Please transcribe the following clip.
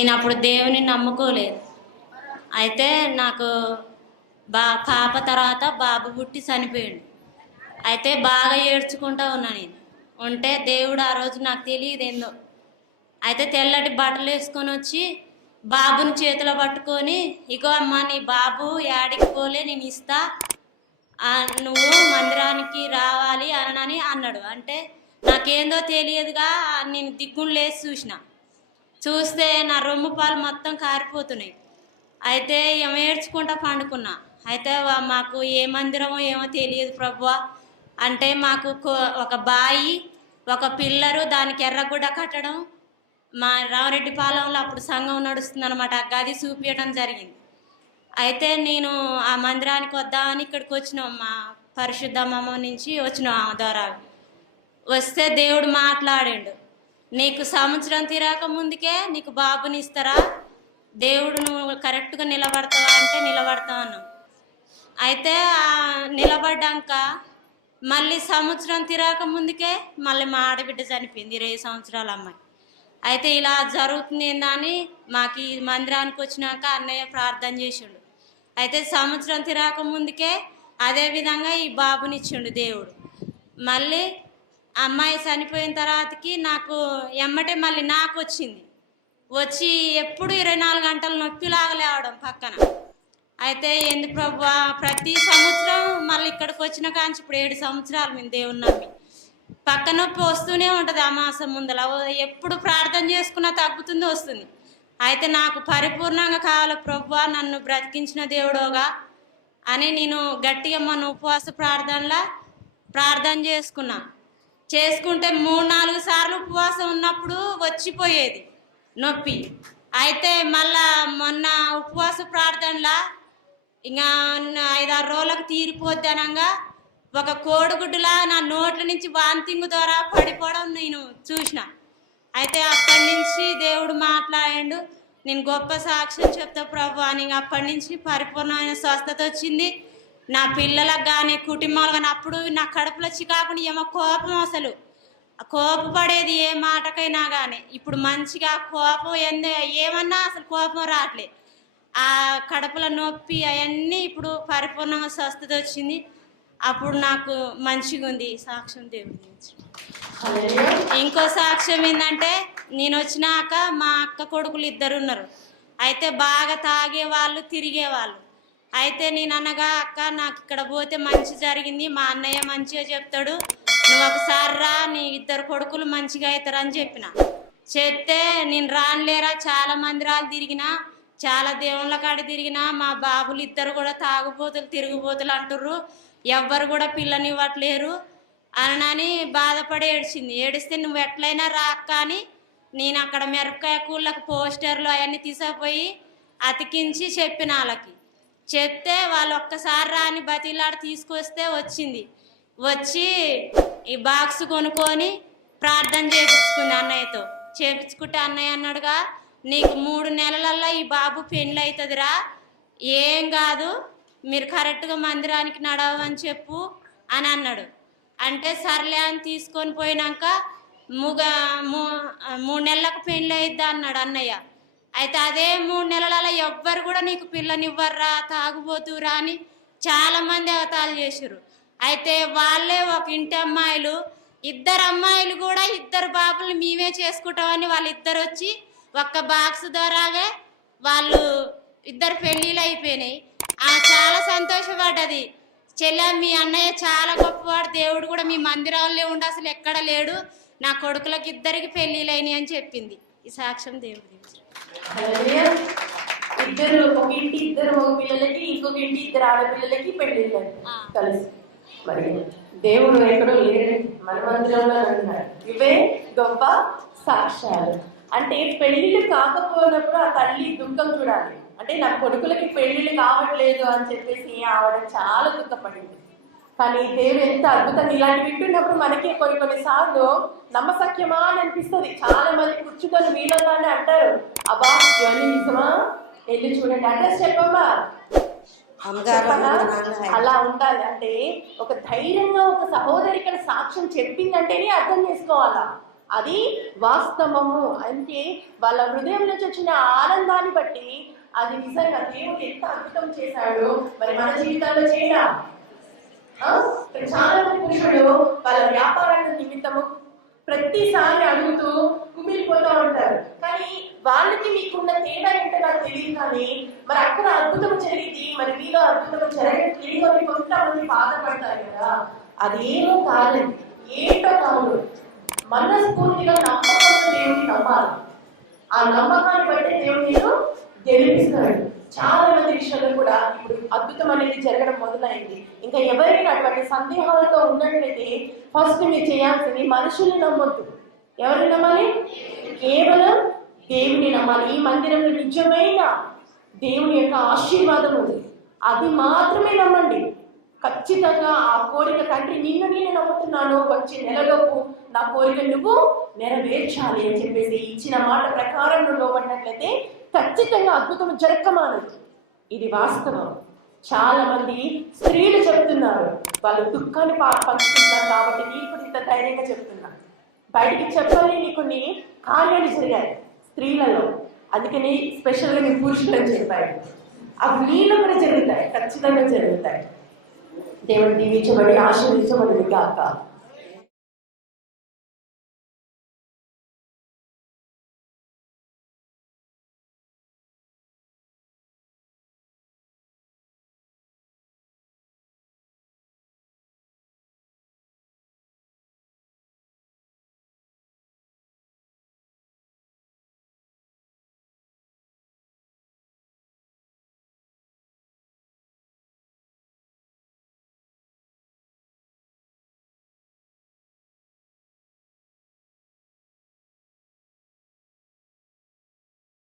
నేను అప్పుడు దేవుని నమ్ముకోలేదు. అయితే నాకు పాప తర్వాత బాబు పుట్టి చనిపోయాడు. అయితే బాగా ఏడ్చుకుంటూ ఉన్నా నేను. ఉంటే దేవుడు ఆ రోజు నాకు తెలియదు ఏందో. అయితే తెల్లటి బట్టలు వేసుకొని వచ్చి బాబుని చేతిలో పట్టుకొని, ఇగో అమ్మ నీ బాబు యాడికి పోలే, నేను ఇస్తా, నువ్వు మందిరానికి రావాలి అని అన్నాడు. అంటే నాకేందో తెలియదుగా నేను దిగ్గులు లేచి చూస్తే నా రొమ్ము పాలు మొత్తం కారిపోతున్నాయి. అయితే ఏమో ఏడ్చుకుంటా పండుకున్నా. అయితే మాకు ఏ మందిరమో ఏమో తెలియదు ప్రభువా అంటే, మాకు ఒక బాయి, ఒక పిల్లరు, దానికి ఎర్రగుడ్డ కట్టడం, మా రామరెడ్డిపాలెంలో అప్పుడు సంఘం నడుస్తుంది అనమాట, ఆ గది చూపించడం జరిగింది. అయితే నేను ఆ మందిరానికి వద్దామని ఇక్కడికి వచ్చినాం, మా పరిశుద్ధమ్మ నుంచి వచ్చినాం. ఆ ద్వారా వస్తే దేవుడు మాట్లాడాడు, నీకు సంవత్సరం తిరాక ముందుకే నీకు బాబుని ఇస్తారా, దేవుడు నువ్వు కరెక్ట్గా నిలబడతావా అంటే నిలబడతావు అన్నాం. అయితే నిలబడ్డాక మళ్ళీ సంవత్సరం తిరాక ముందుకే మళ్ళీ మా ఆడబిడ్డ చనిపోయింది, 20 సంవత్సరాల అమ్మాయి. అయితే ఇలా జరుగుతుంది ఏందని మాకు ఈ మందిరానికి వచ్చినాక అన్నయ్య ప్రార్థన చేసిండు. అయితే సంవత్సరం తిరాక ముందుకే అదేవిధంగా ఈ బాబునిచ్చిండు దేవుడు. మళ్ళీ అమ్మాయి చనిపోయిన తర్వాతకి నాకు ఎమ్మటే మళ్ళీ నాకు వచ్చింది. వచ్చి ఎప్పుడు 24 గంటలు నొప్పిలాగా లేవడం పక్కన. అయితే ఎందుకు ప్రభు, ప్రతి సంవత్సరం మళ్ళీ ఇక్కడికి వచ్చిన కాంచి ఇప్పుడు 7 సంవత్సరాలు మేము దేవుని నమ్మి, పక్క నొప్పి వస్తూనే ఉంటుంది. అమాసం ముందల ఎప్పుడు ప్రార్థన చేసుకున్నా తగ్గుతుంది, వస్తుంది. అయితే నాకు పరిపూర్ణంగా కావాలి ప్రభు, నన్ను బ్రతికించిన దేవుడోగా అని నేను గట్టిగా మన ఉపవాస ప్రార్థన చేసుకుంటే 3-4 సార్లు ఉపవాసం ఉన్నప్పుడు వచ్చిపోయేది నొప్పి. అయితే మళ్ళా మొన్న ఉపవాస ప్రార్థనలా ఇంకా 5-6 రోజులకు తీరిపోద్ది అనగా ఒక కోడిగుడ్డులా నా నోట్ల నుంచి వాంతింగ్ ద్వారా పడిపోవడం నేను చూసిన. అయితే అప్పటి నుంచి దేవుడు మాట్లాడాడు, నేను గొప్ప సాక్ష్యం చెప్తా ప్రభు అని. అప్పటి నుంచి పరిపూర్ణమైన స్వస్థత వచ్చింది నా పిల్లలకు కానీ కుటుంబాలు కానీ. అప్పుడు నా కడుపులో చికాకుని ఏమో కోపం, అసలు కోపపడేది ఏ మాటకైనా కానీ. ఇప్పుడు మంచిగా కోపం ఏమన్నా అసలు కోపం రావట్లే. ఆ కడుపుల నొప్పి అవన్నీ ఇప్పుడు పరిపూర్ణంగా స్వస్థత వచ్చింది. అప్పుడు నాకు మంచిగా ఉంది. సాక్ష్యం దేవుడి గురించి. ఇంకో సాక్ష్యం ఏంటంటే, నేను వచ్చినాక మా అక్క కొడుకులు 2 ఉన్నారు. అయితే బాగా తాగేవాళ్ళు, తిరిగేవాళ్ళు. అయితే నేను అనగా, అక్క నాకు ఇక్కడ పోతే మంచి జరిగింది, మా అన్నయ్య మంచిగా చెప్తాడు, నువ్వు ఒకసారి రా, నీ 2 కొడుకులు మంచిగా అవుతారని చెప్పిన. చెప్తే నేను రానులేరా, చాలా మందిరాలు తిరిగినా, చాలా దేవుళ్ళ కాడ తిరిగినా, మా బాబులు 2 కూడా తాగుబోతులు తిరుగుబోతులు అంటుర్రు, ఎవ్వరు కూడా పిల్లనివ్వట్లేరు అని బాధపడి ఏడిస్తే, నువ్వు ఎట్లయినా రా అక్క అని నేను అక్కడ మిరపకాయ కూళ్ళకు పోస్టర్లు అవన్నీ తీసుకుపోయి అతికించి చెప్పిన వాళ్ళకి. చెప్తే వాళ్ళు ఒక్కసారి రాని బతిలాడ తీసుకొస్తే వచ్చింది. వచ్చి ఈ బాక్స్ కొనుక్కొని ప్రార్థన చేయించుకుంది అన్నయ్యతో. చేయించుకుంటే అన్నయ్య అన్నాడుగా, నీకు 3 నెలలల్లో ఈ బాబు పెళ్ళి అవుతుందిరా, ఏం కాదు, మీరు కరెక్ట్గా మందిరానికి నడవని చెప్పు అని అన్నాడు. అంటే సర్లే అని తీసుకొని పోయినాక 3 నెలలకు పెళ్ళి అయిద్దా అన్నాడు అన్నయ్య. అయితే అదే 3 నెలలలో ఎవ్వరు కూడా నీకు పిల్లనివ్వర్రా, తాగుబోతురా అని చాలామంది అవతాలు చేసారు. అయితే వాళ్ళే ఒక ఇంటి అమ్మాయిలు, 2 అమ్మాయిలు కూడా 2 బాబులు మేమే చేసుకుంటామని వాళ్ళిద్దరు వచ్చి ఒక్క బాక్స్ ద్వారాగా వాళ్ళు 2 పెళ్ళిళ్ళు అయిపోయినాయి. చాలా సంతోషపడ్డది. చెల్లె, మీ అన్నయ్య చాలా గొప్పవాడు, దేవుడు కూడా మీ మందిరాల్లో ఉండి అసలు ఎక్కడ లేడు, నా కొడుకులకు 2కి పెళ్ళిళ్ళు అయినాయి అని చెప్పింది. ఈ సాక్ష్యం దేవుడి. ఒక ఇంటి 2 మగ పిల్లలకి, ఇంకొక ఇంటి 2 ఆడపిల్లలకి పెళ్ళిళ్ళు కలిసి. మరి దేవుడు ఎక్కడో లేడు, మన మందిరంలో ఉన్నాడు. ఇవే గొప్ప సాక్ష్యాలు. అంటే పెళ్లిళ్ళు కాకపోయినప్పుడు ఆ తల్లి దుఃఖం చూడాలి. అంటే నా కొడుకులకి పెళ్లిళ్ళు కావట్లేదు అని చెప్పేసి ఆవిడ చాలా దుఃఖపడింది. కానీ దేవుడు ఎంత అద్భుతంగా ఇలాంటి వింటున్నప్పుడు మనకి కొన్నిసార్లు నమ్మసక్యమా అని అనిపిస్తుంది. చాలా మంది కూర్చుకొని వీళ్ళని అంటారు, అబ్బా ఇవన్నీ నిజమా, వెళ్ళి చూడండి, అడ్రస్ చెప్పమ్మా, అలా ఉండాలి. అంటే ఒక ధైర్యంగా ఒక సహోదరి ఇక్కడ సాక్ష్యం చెప్పిందంటేనే అర్థం చేసుకోవాలా, అది వాస్తవము. అంటే వాళ్ళ హృదయం నుంచి వచ్చిన ఆనందాన్ని బట్టి అది నిజంగా దేవుడు ఎంత అద్భుతం చేశాడు మరి మన జీవితాల్లో చేయడా? చాలా మంది పురుషులు వాళ్ళ వ్యాపారాల నిమిత్తము ప్రతిసారి అడుగుతూ కుమిలిపోతూ ఉంటారు. కానీ వాళ్ళకి మీకున్న తేడా ఏంటో నాకు తెలియదు. కానీ మరి అక్కడ అద్భుతం జరిగింది, మరి మీలో అద్భుతం జరగట్లేదు అని కొంతమంది బాధపడతారు కదా. అదేమో కాదండి, ఏంటో కాదు. మనస్ఫూర్తిగా నమ్మకంతో దేవుడిని నమ్మాలి. ఆ నమ్మకాన్ని బట్టి దేవుడు నేను గెలిపిస్తున్నాడు. చాలా మంది విషయాల్లో కూడా ఇప్పుడు అద్భుతం అనేది జరగడం మొదలైంది. ఇంకా ఎవరైనా అటువంటి సందేహాలతో ఉన్నట్లయితే ఫస్ట్ మీరు చేయాల్సింది మనుషుల్ని నమ్మొద్దు. ఎవరిని నమ్మాలి? కేవలం దేవుని నమ్మాలి. ఈ మందిరంలో నిజమైన దేవుని యొక్క ఆశీర్వాదం ఉంది, అది మాత్రమే నమ్మండి. ఖచ్చితంగా ఆ కోరిక తండ్రి నేను నమ్ముతున్నాను, వచ్చే నెలలోపు నా కోరిక నువ్వు నెరవేర్చాలి అని చెప్పేసి ఇచ్చిన మాట ప్రకారం నువ్వు లోబడినట్లయితే ఖచ్చితంగా అద్భుతం జరగమానది. ఇది వాస్తవం. చాలా మంది స్త్రీలు చెప్తున్నారు, వాళ్ళు దుఃఖాన్ని పంచుకుంటారు కాబట్టి నీకు ఇంత ధైర్యంగా చెప్తున్నా. బయటికి చెప్పలేని కొన్ని కార్యాలు జరిగాయి స్త్రీలలో, అందుకని స్పెషల్గా నేను పురుషులని చెప్పాను. అవి నీళ్ళు కూడా జరుగుతాయి, ఖచ్చితంగా జరుగుతాయి. దేవుడు దీవించబడి ఆశీర్వదించబడి కాక.